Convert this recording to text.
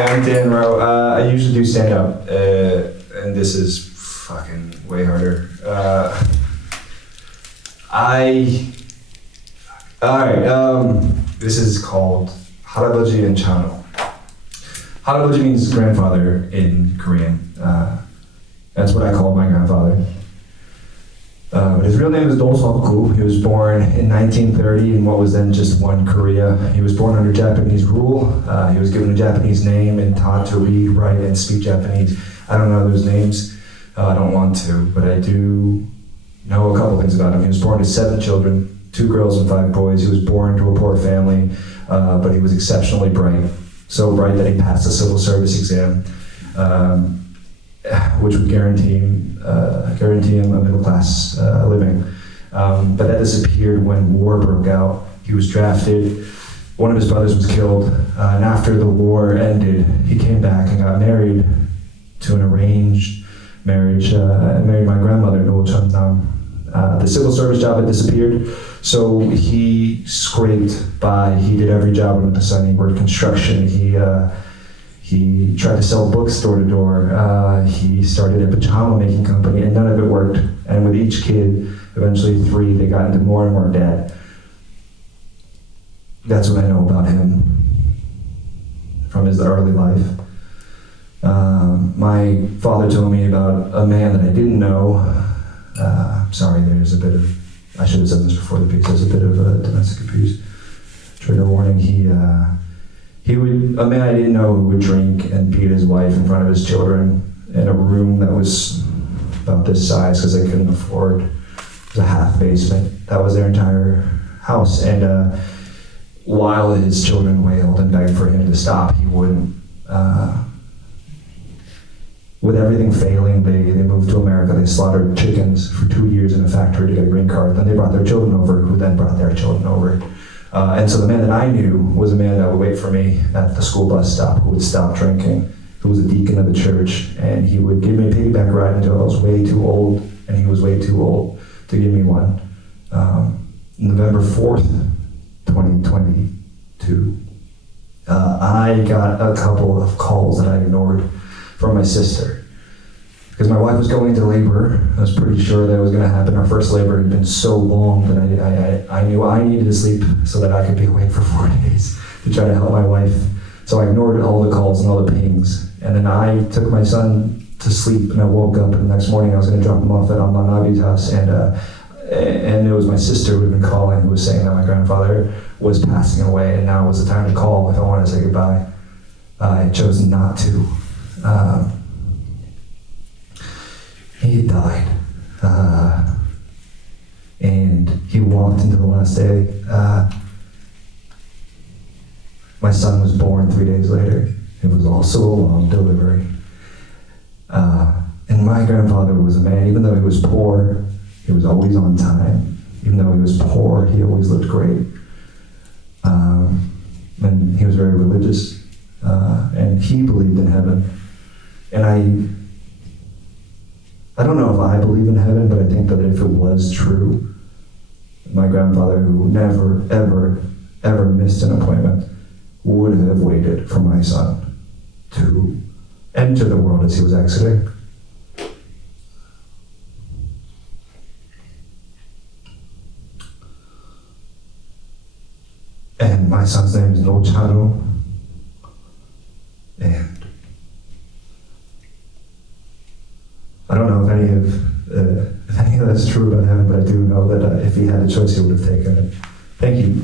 Hi, I'm Dan Rowe. I usually do stand-up, and this is fucking way harder. This is called Harabaji and Chano. Harabaji means grandfather in Korean. That's what I call my grandfather. But his real name is Do Seok-gu. He was born in 1930 in what was then just one Korea. He was born under Japanese rule. He was given a Japanese name and taught to read, write, and speak Japanese. I don't know those names. I don't want to, but I do know a couple things about him. He was born to 7 children, 2 girls and 5 boys. He was born to a poor family, but he was exceptionally bright. So bright that he passed the civil service exam, which would guarantee him a middle-class living. But that disappeared when war broke out. He was drafted. One of his brothers was killed, and after the war ended, he came back and got married to an arranged marriage and married my grandmother, No Chun-nam. The civil service job had disappeared, so he scraped by. He did every job under the sun. He worked construction. He tried to sell books door to door. He started a pajama making company, and none of it worked. And with each kid, eventually 3, they got into more and more debt. That's what I know about him from his early life. My father told me about a man that I didn't know. Sorry, there's a bit of, I should have said this before the piece, there's a bit of domestic abuse. Trigger warning. A man I didn't know who would drink and beat his wife in front of his children in a room that was about this size because they couldn't afford. It was a half basement. That was their entire house. And while his children wailed and begged for him to stop, he wouldn't. With everything failing, they moved to America. They slaughtered chickens for 2 years in a factory to get a green card. Then they brought their children over, who then brought their children over. And so the man that I knew was a man that would wait for me at the school bus stop, who would stop drinking, who was a deacon of the church, and he would give me a piggyback ride until I was way too old, and he was way too old to give me one. November 4th, 2022, I got a couple of calls that I ignored from my sister. Because my wife was going into labor. I was pretty sure that was going to happen. Our first labor had been so long that I knew I needed to sleep so that I could be awake for 4 days to try to help my wife. So I ignored all the calls and all the pings. And then I took my son to sleep, and I woke up, and the next morning I was going to drop him off at Nabi's house, and it was my sister who had been calling, who was saying that my grandfather was passing away, and now was the time to call if I wanted to say goodbye. I chose not to. He died, and he walked into the last day. My son was born 3 days later. It was also a long delivery. And my grandfather was a man, even though he was poor, he was always on time. Even though he was poor, he always looked great. And he was very religious, and he believed in heaven. And I don't know if I believe in heaven, but I think that if it was true, my grandfather, who never, ever, ever missed an appointment, would have waited for my son to enter the world as he was exiting. And my son's name is No Chano. And I don't know if any of that's true about heaven, but I do know that if he had a choice, he would have taken it. Thank you.